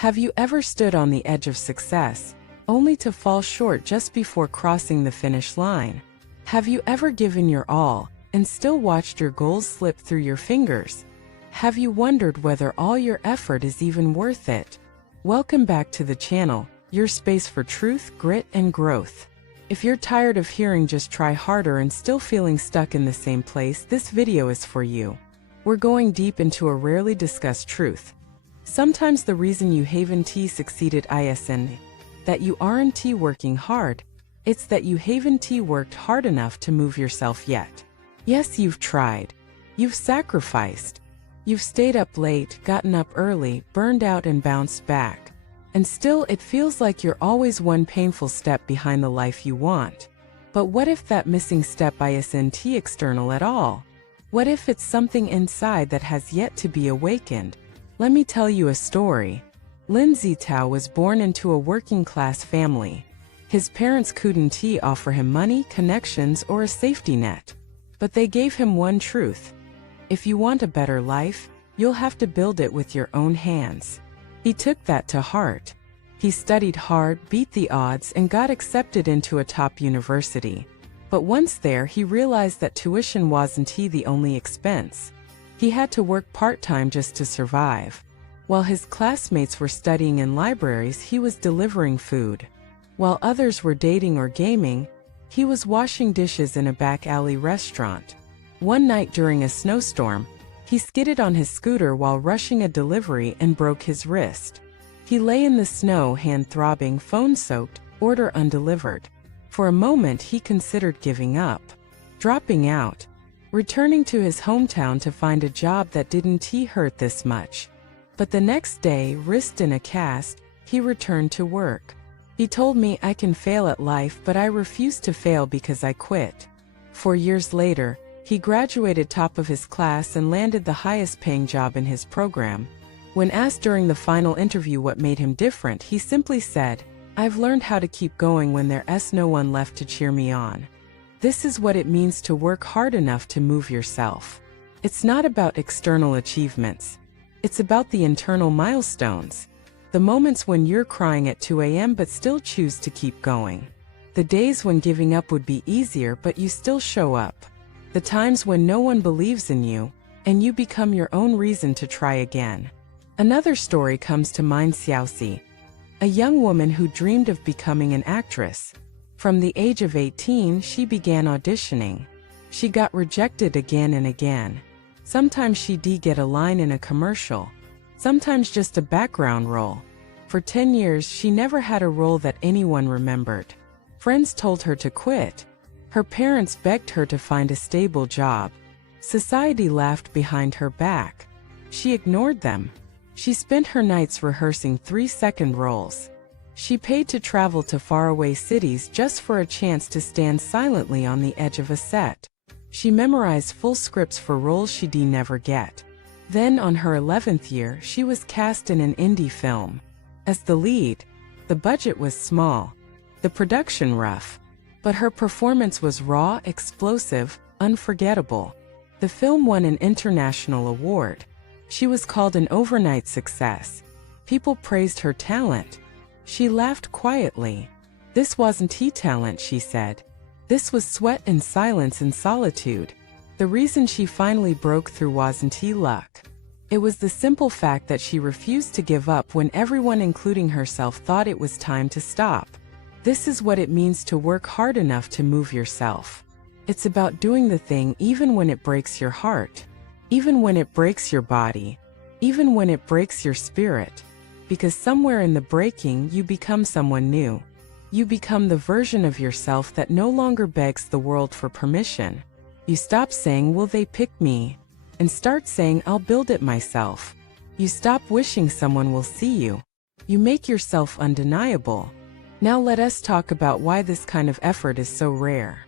Have you ever stood on the edge of success, only to fall short just before crossing the finish line? Have you ever given your all, and still watched your goals slip through your fingers? Have you wondered whether all your effort is even worth it? Welcome back to the channel, your space for truth, grit, and growth. If you're tired of hearing just try harder and still feeling stuck in the same place, this video is for you. We're going deep into a rarely discussed truth. Sometimes the reason you haven't succeeded isn't that you aren't working hard, it's that you haven't worked hard enough to move yourself yet. Yes, you've tried. You've sacrificed. You've stayed up late, gotten up early, burned out and bounced back. And still it feels like you're always one painful step behind the life you want. But what if that missing step isn't external at all? What if it's something inside that has yet to be awakened? Let me tell you a story. Lin Zitao was born into a working-class family. His parents couldn't offer him money, connections, or a safety net. But they gave him one truth. If you want a better life, you'll have to build it with your own hands. He took that to heart. He studied hard, beat the odds, and got accepted into a top university. But once there, he realized that tuition wasn't the only expense. He had to work part-time just to survive. While his classmates were studying in libraries, he was delivering food. While others were dating or gaming, he was washing dishes in a back alley restaurant. One night during a snowstorm, he skidded on his scooter while rushing a delivery and broke his wrist. He lay in the snow, hand throbbing, phone soaked, order undelivered. For a moment he considered giving up, dropping out, returning to his hometown to find a job that didn't hurt this much. But the next day, wrist in a cast, he returned to work. He told me, "I can fail at life, but I refuse to fail because I quit." 4 years later, he graduated top of his class and landed the highest paying job in his program. When asked during the final interview what made him different, he simply said, "I've learned how to keep going when there's no one left to cheer me on." This is what it means to work hard enough to move yourself. It's not about external achievements. It's about the internal milestones. The moments when you're crying at 2 a.m. but still choose to keep going. The days when giving up would be easier but you still show up. The times when no one believes in you, and you become your own reason to try again. Another story comes to mind: Xiaoxi, a young woman who dreamed of becoming an actress. From the age of 18, she began auditioning. She got rejected again and again. Sometimes she'd get a line in a commercial, sometimes just a background role. For 10 years, she never had a role that anyone remembered. Friends told her to quit. Her parents begged her to find a stable job. Society laughed behind her back. She ignored them. She spent her nights rehearsing 3-second roles. She paid to travel to faraway cities just for a chance to stand silently on the edge of a set. She memorized full scripts for roles she'd never get. Then, on her 11th year, she was cast in an indie film. As the lead, the budget was small, the production rough, but her performance was raw, explosive, unforgettable. The film won an international award. She was called an overnight success. People praised her talent. She laughed quietly. This wasn't talent, she said. This was sweat and silence and solitude. The reason she finally broke through wasn't luck. It was the simple fact that she refused to give up when everyone, including herself, thought it was time to stop. This is what it means to work hard enough to move yourself. It's about doing the thing even when it breaks your heart, even when it breaks your body, even when it breaks your spirit. Because somewhere in the breaking, you become someone new. You become the version of yourself that no longer begs the world for permission. You stop saying, "Will they pick me?" and start saying, "I'll build it myself." You stop wishing someone will see you. You make yourself undeniable. Now let us talk about why this kind of effort is so rare.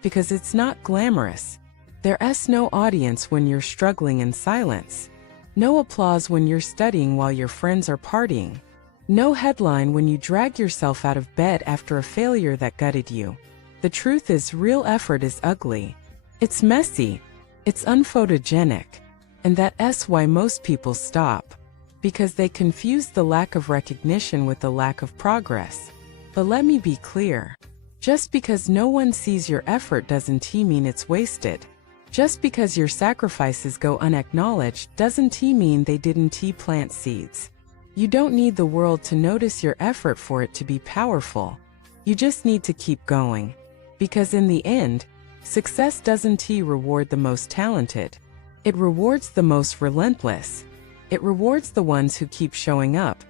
Because it's not glamorous. There's no audience when you're struggling in silence. No applause when you're studying while your friends are partying. No headline when you drag yourself out of bed after a failure that gutted you. The truth is, real effort is ugly. It's messy. It's unphotogenic. And that's why most people stop. because they confuse the lack of recognition with the lack of progress. But let me be clear. Just because no one sees your effort doesn't mean it's wasted. Just because your sacrifices go unacknowledged doesn't mean they didn't plant seeds. You don't need the world to notice your effort for it to be powerful. You just need to keep going. Because in the end, success doesn't reward the most talented. It rewards the most relentless. It rewards the ones who keep showing up,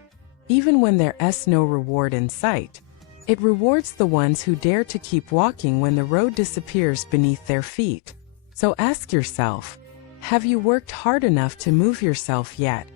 even when there's no reward in sight. It rewards the ones who dare to keep walking when the road disappears beneath their feet. So ask yourself, have you worked hard enough to move yourself yet?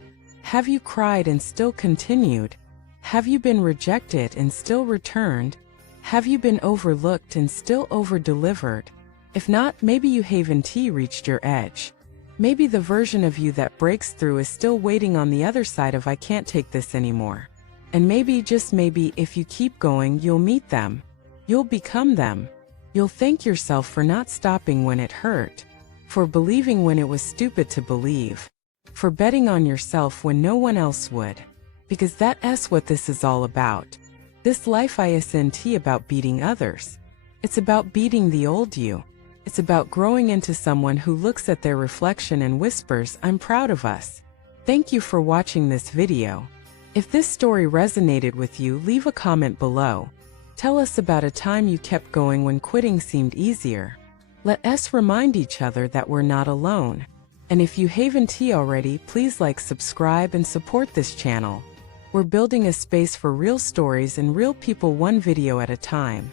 Have you cried and still continued? Have you been rejected and still returned? Have you been overlooked and still over-delivered? If not, maybe you haven't reached your edge. Maybe the version of you that breaks through is still waiting on the other side of "I can't take this anymore." And maybe, just maybe, if you keep going, you'll meet them. You'll become them. You'll thank yourself for not stopping when it hurt, for believing when it was stupid to believe, for betting on yourself when no one else would. Because that's what this is all about. This life isn't about beating others. It's about beating the old you. It's about growing into someone who looks at their reflection and whispers, "I'm proud of us." Thank you for watching this video. If this story resonated with you, leave a comment below. Tell us about a time you kept going when quitting seemed easier. Let us remind each other that we're not alone. And if you haven't already, please like, subscribe, and support this channel. We're building a space for real stories and real people, one video at a time.